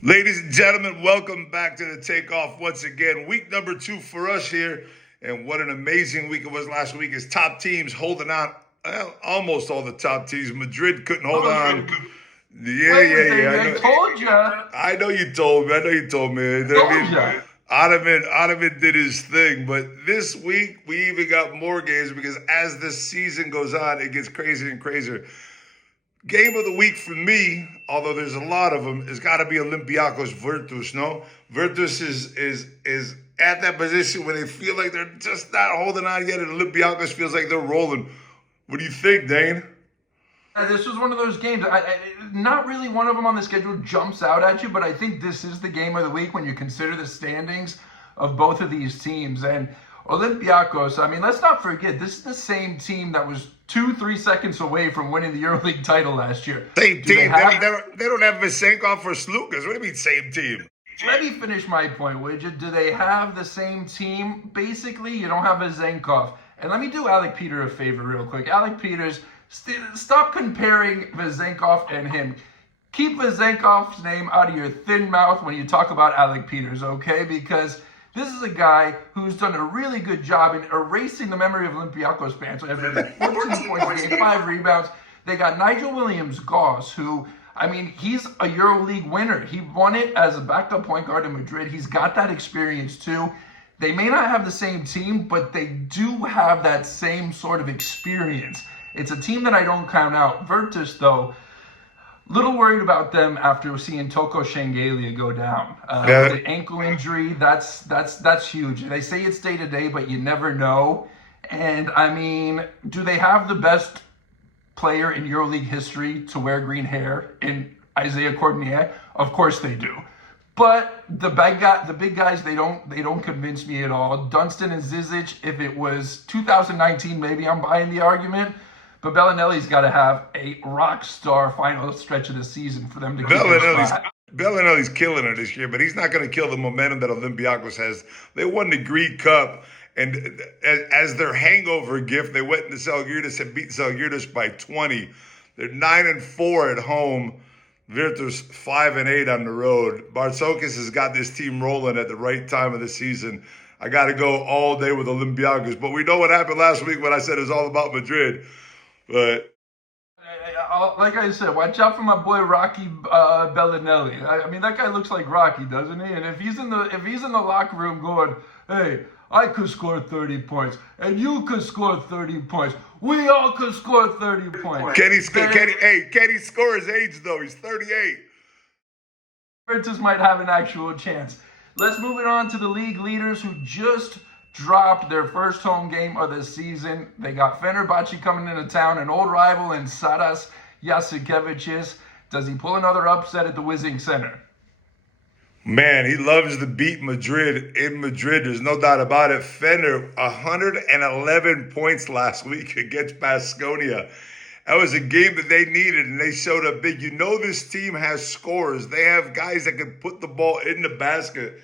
Ladies and gentlemen, welcome back to the Takeoff once again. Week number 2 for us here. And what an amazing week it was last week as top teams holding on. Well, almost all the top teams. Madrid couldn't hold on. Yeah. I told you. I know you told me. Ottoman did his thing, but this week we even got more games because as the season goes on, it gets crazier and crazier. Game of the week for me, although there's a lot of them, has got to be Olympiacos Virtus. No, Virtus is at that position where they feel like they're just not holding on yet, and Olympiacos feels like they're rolling. What do you think, Dane? This was one of those games. Not really one of them on the schedule jumps out at you, but I think this is the game of the week when you consider the standings of both of these teams. And Olympiacos, I mean, let's not forget, this is the same team that was 2-3 seconds away from winning the EuroLeague title last year. Same team. They don't have Vasenkov or Slukas. What do you mean same team? Let me finish my point, Widget. Do they have the same team? Basically, you don't have Vasenkov. And let me do Alec Peter a favor real quick. Alec Peters, stop comparing Vasenkov and him. Keep Vasenkov's name out of your thin mouth when you talk about Alec Peters, okay? Because this is a guy who's done a really good job in erasing the memory of Olympiacos fans. So every 14 points a game, 5 rebounds. They got Nigel Williams-Goss, who, I mean, he's a EuroLeague winner. He won it as a backup point guard in Madrid. He's got that experience too. They may not have the same team, but they do have that same sort of experience. It's a team that I don't count out. Virtus, though, little worried about them after seeing Toko Shengelia go down. The ankle injury, that's huge. They say it's day to day, but you never know. And I mean, do they have the best player in EuroLeague history to wear green hair in Isaiah Cordier? Of course they do. But the big guys, they don't convince me at all. Dunstan and Zizic, if it was 2019, maybe I'm buying the argument. But Bellinelli's got to have a rock star final stretch of the season for them to keep their spot. Bellinelli's killing it this year, but he's not going to kill the momentum that Olympiacos has. They won the Greek Cup, and as their hangover gift, they went into Zalgiris and beat Zalgiris by 20. They're 9-4 at home. Virtus 5-8 on the road. Bartzokis has got this team rolling at the right time of the season. I got to go all day with Olympiacos, but we know what happened last week when I said it was all about Madrid. But like I said, watch out for my boy Rocky Bellinelli. I mean, that guy looks like Rocky, doesn't he? And if he's in the locker room going, "Hey, I could score 30 points, and you could score 30 points. We all could score 30 points." Can he score his age though? He's 38. Virtus might have an actual chance. Let's move it on to the league leaders who just dropped their first home game of the season. They got Fenerbahce coming into town, an old rival in Saras Jasikevičius. Does he pull another upset at the Whizzing Center? Man, he loves to beat Madrid in Madrid. There's no doubt about it. Fener, 111 points last week against Baskonia. That was a game that they needed, and they showed up big. You know this team has scorers. They have guys that can put the ball in the basket.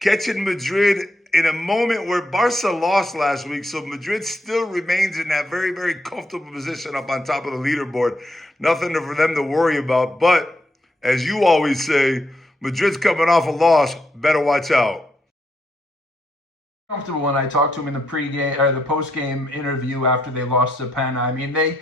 Catching Madrid in a moment where Barca lost last week, so Madrid still remains in that very, very comfortable position up on top of the leaderboard. Nothing for them to worry about. But, as you always say, Madrid's coming off a loss. Better watch out. Comfortable when I talked to him in the pregame or the postgame interview after they lost to Panna. I mean, they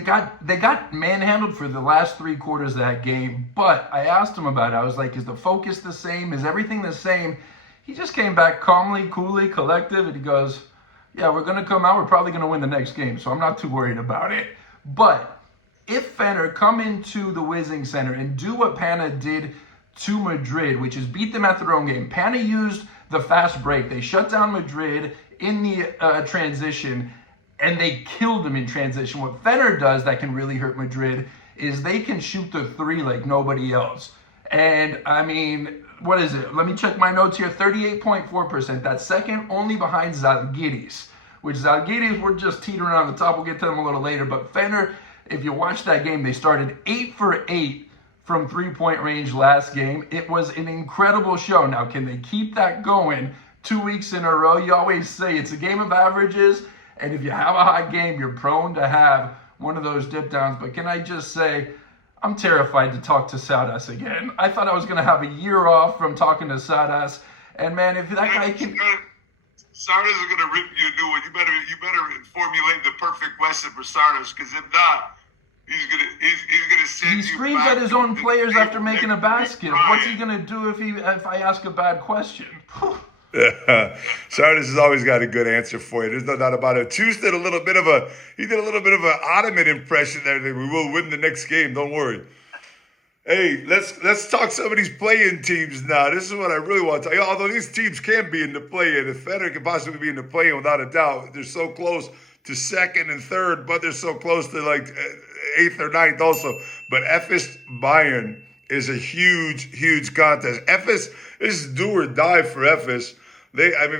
got manhandled for the last 3 quarters of that game. But I asked him about it. I was like, is the focus the same? Is everything the same? He just came back calmly, coolly, collective, and he goes, yeah, we're going to come out. We're probably going to win the next game, so I'm not too worried about it. But if Fener come into the Whizzing Center and do what Panna did to Madrid, which is beat them at their own game. Panna used the fast break. They shut down Madrid in the transition, and they killed them in transition. What Fener does that can really hurt Madrid is they can shoot the 3 like nobody else. And, I mean, what is it? Let me check my notes here. 38.4%. That's second only behind Zalgiris, which Zalgiris were just teetering on the top. We'll get to them a little later. But Fener, if you watch that game, they started 8 for 8 from 3-point range last game. It was an incredible show. Now, can they keep that going 2 weeks in a row? You always say it's a game of averages, and if you have a hot game, you're prone to have one of those dip downs. But can I just say, I'm terrified to talk to Sadas again. I thought I was going to have a year off from talking to Sadas. And man, if that guy can... Sardas is going to rip you a new one. You better formulate the question for Sardas, because if not, he's gonna send you. He screams back at his own players after next making a basket. What's he gonna do if I ask a bad question? Sardis has always got a good answer for you. There's no doubt about it. Chus did a little bit of an Ottoman impression there. That we will win the next game. Don't worry. Hey, let's talk some of these play-in teams now. This is what I really want to tell you. Although these teams can be in the play-in, if Fenner can possibly be in the play-in without a doubt. They're so close to second and third, but they're so close to like eighth or ninth also. But Ephes Bayern is a huge contest. Ephes, this is do or die for Ephes. They had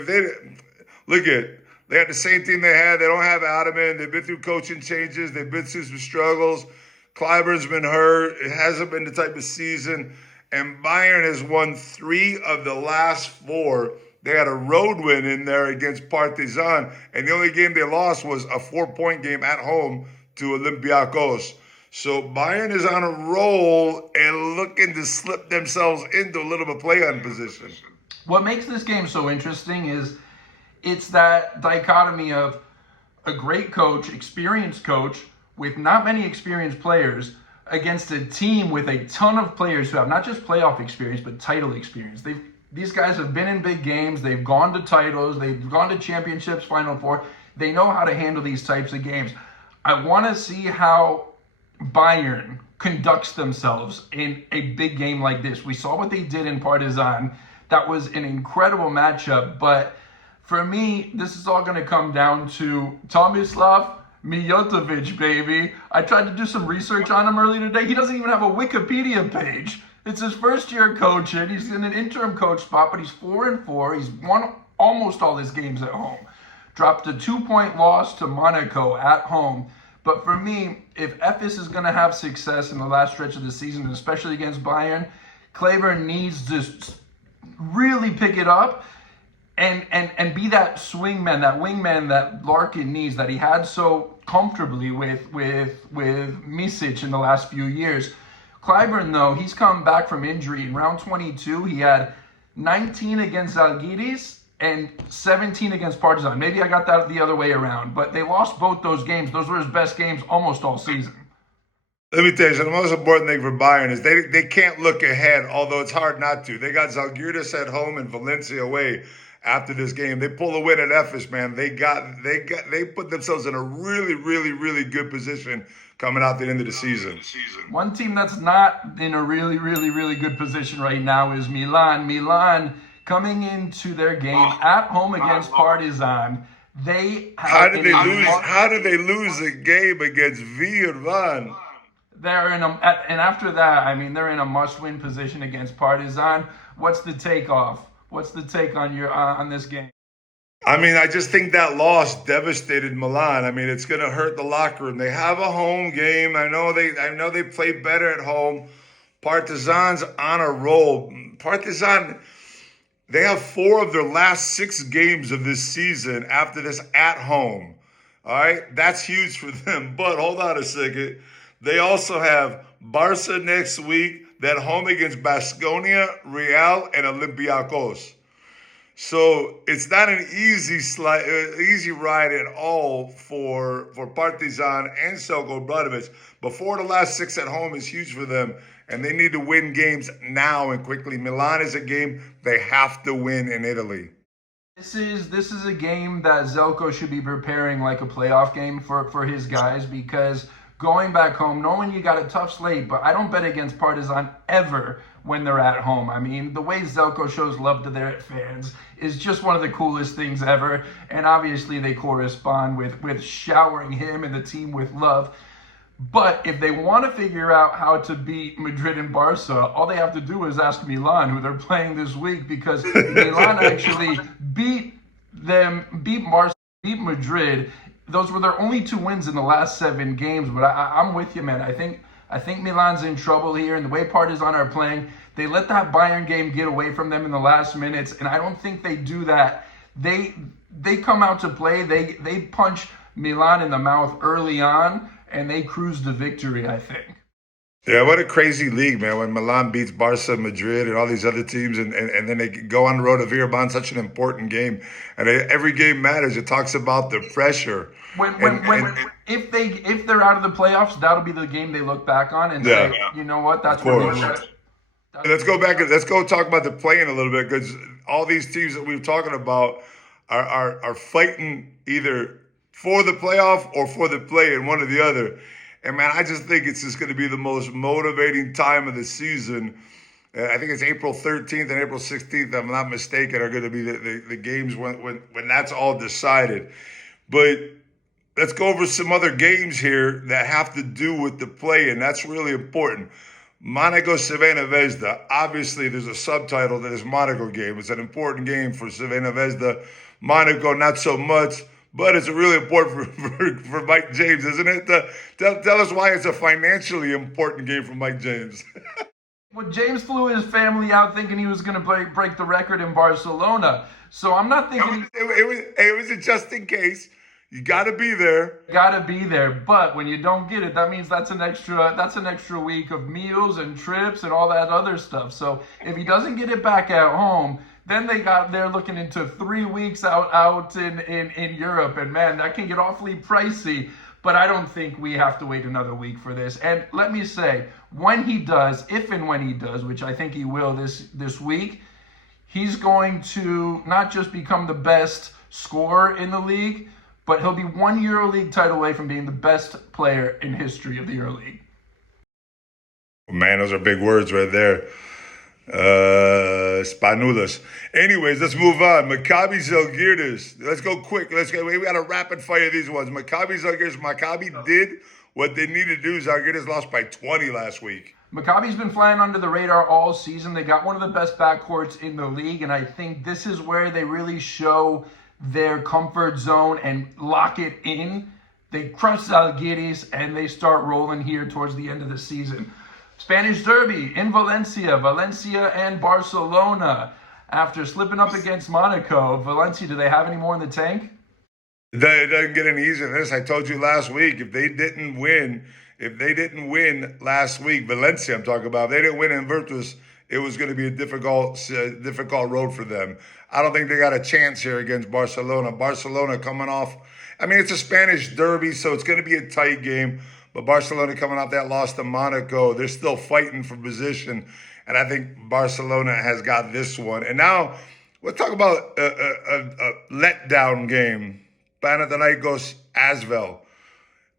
the same team they had. They don't have Ottoman. They've been through coaching changes. They've been through some struggles. Kleiber's been hurt. It hasn't been the type of season. And Bayern has won 3 of the last 4. They had a road win in there against Partizan. And the only game they lost was a 4-point game at home to Olympiacos. So Bayern is on a roll and looking to slip themselves into a little bit of play-on position. What makes this game so interesting is it's that dichotomy of a great coach, experienced coach, with not many experienced players against a team with a ton of players who have not just playoff experience, but title experience. These guys have been in big games. They've gone to titles. They've gone to championships, Final Four. They know how to handle these types of games. I want to see how Bayern conducts themselves in a big game like this. We saw what they did in Partizan. That was an incredible matchup. But for me, this is all going to come down to Tomislav Mijatovic, baby. I tried to do some research on him earlier today. He doesn't even have a Wikipedia page. It's his first year coaching. He's in an interim coach spot, but he's 4-4. He's won almost all his games at home. Dropped a 2-point loss to Monaco at home. But for me, if Ephes is going to have success in the last stretch of the season, especially against Bayern, Kleber needs to really pick it up and be that swingman, that wingman that Larkin needs, that he had so comfortably with Misic in the last few years. Clyburn, though, he's come back from injury. In round 22, he had 19 against Zalgiris and 17 against Partizan. Maybe I got that the other way around, but they lost both those games. Those were his best games almost all season. Let me tell you, so the most important thing for Bayern is they can't look ahead, although it's hard not to. They got Zalgiris at home and Valencia away after this game. They pull a win at Ephes, man. They put themselves in a really good position coming out the end of the season. One team that's not in a really good position right now is Milan. Milan coming into their game at home against Partizan. How did they lose a game against Viervan? They're in and after that, I mean, they're in a must-win position against Partizan. What's the takeoff? What's the take on this game? I mean, I just think that loss devastated Milan. I mean, it's going to hurt the locker room. They have a home game. I know they play better at home. Partizan's on a roll. Partizan, they have 4 of their last 6 games of this season after this at home. All right, that's huge for them. But hold on a second. They also have Barca next week. That home against Baskonia, Real, and Olympiacos. So it's not an easy ride at all for Partizan and Selko Obradovic. But 4 of the last 6 at home is huge for them, and they need to win games now and quickly. Milan is a game they have to win in Italy. This is a game that Zelko should be preparing like a playoff game for his guys, because going back home, knowing you got a tough slate, but I don't bet against Partizan ever when they're at home. I mean, the way Zelko shows love to their fans is just one of the coolest things ever. And obviously they correspond with showering him and the team with love. But if they want to figure out how to beat Madrid and Barca, all they have to do is ask Milan, who they're playing this week, because Milan actually beat Barca, beat Madrid. Those were their only 2 wins in the last 7 games. But I'm with you, man. I think Milan's in trouble here, and the way Partizan are playing, they let that Bayern game get away from them in the last minutes, and I don't think they do that. They come out to play. They punch Milan in the mouth early on, and they cruise to victory, I think. Yeah, what a crazy league, man. When Milan beats Barca, Madrid, and all these other teams, and then they go on the road to Virabon, such an important game. And every game matters. It talks about the pressure. When if they're out of the playoffs, that'll be the game they look back on and Yeah, say, you know what, of that's where we course. were. Let's go back and let's go talk about the playing a little bit because all these teams that we're talking about are fighting either for the playoff or for the play in one or the other. And man, I just think it's just going to be the most motivating time of the season. I think it's April 13th and April 16th, if I'm not mistaken, are going to be the games when that's all decided. But let's go over some other games here that have to do with the play, and that's really important. Monaco Crvena Zvezda. Obviously, there's a subtitle that is Monaco game. It's an important game for Crvena Zvezda. Monaco, not so much, but it's really important for Mike James, isn't it? Tell us why it's a financially important game for Mike James. Well, James flew his family out thinking he was going to break the record in Barcelona. So I'm not thinking It was a just in case. You got to be there. gotta be there, but when you don't get it, that means that's an extra week of meals and trips and all that other stuff. So if he doesn't get it back at home, then they're looking into 3 weeks out in Europe, and man, that can get awfully pricey. But I don't think we have to wait another week for this. And let me say, when he does, if and when he does, which I think he will this week, he's going to not just become the best scorer in the league, but he'll be 1 EuroLeague title away from being the best player in history of the EuroLeague. Man, those are big words right there. Spanulas. Anyways, let's move on. Maccabi Zalgiris. Let's go quick. We got to rapid fire these ones. Maccabi Zalgiris. Maccabi did what they needed to do. Zalgiris lost by 20 last week. Maccabi's been flying under the radar all season. They got one of the best backcourts in the league, and I think this is where they really show their comfort zone and lock it in. They crush Zalgiris, and they start rolling here towards the end of the season. Spanish Derby in Valencia and Barcelona. After slipping up against Monaco, Valencia, do they have any more in the tank? It doesn't get any easier than this. I told you last week, if they didn't win last week, Valencia I'm talking about, if they didn't win in Virtus, it was going to be a difficult road for them. I don't think they got a chance here against Barcelona. Barcelona coming off, I mean, it's a Spanish derby, so it's going to be a tight game. But Barcelona coming off that loss to Monaco, they're still fighting for position. And I think Barcelona has got this one. And now, let's talk about a letdown game. Panathinaikos Asvel.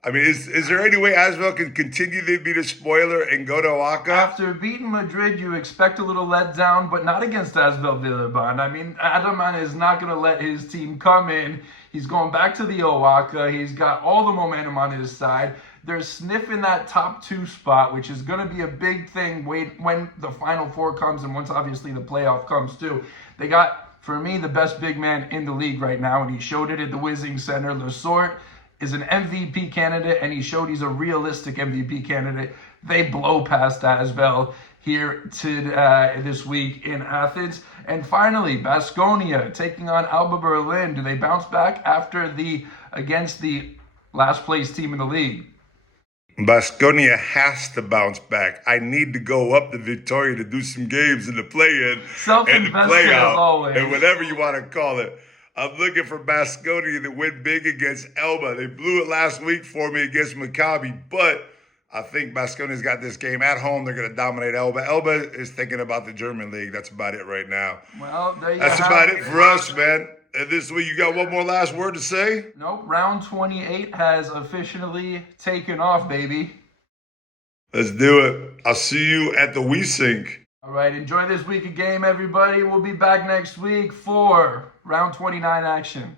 I mean, is there any way Asvel can continue to be the spoiler and go to Oaxaca? After beating Madrid, you expect a little letdown, but not against Asvel Villabon. I mean, Adaman is not going to let his team come in. He's going back to the Oaxaca. He's got all the momentum on his side. They're sniffing that top 2 spot, which is going to be a big thing when the Final Four comes and once obviously the playoff comes too. They got, for me, the best big man in the league right now, and he showed it at the Whizzing Center. Lesort is an MVP candidate, and he showed he's a realistic MVP candidate. They blow past Asvel here this week in Athens. And finally, Baskonia taking on Alba Berlin. Do they bounce back against the last place team in the league? Baskonia has to bounce back. I need to go up to Victoria to do some games in the play-in and the play-out, as always, and whatever you want to call it. I'm looking for Baskonia to win big against Elba. They blew it last week for me against Maccabi, but I think Baskonia's got this game at home. They're going to dominate Elba. Elba is thinking about the German league. That's about it right now. Well, that's about it for us, man. And this week, you got one more last word to say? Nope. Round 28 has officially taken off, baby. Let's do it. I'll see you at the WeSync. All right. Enjoy this week of game, everybody. We'll be back next week for round 29 action.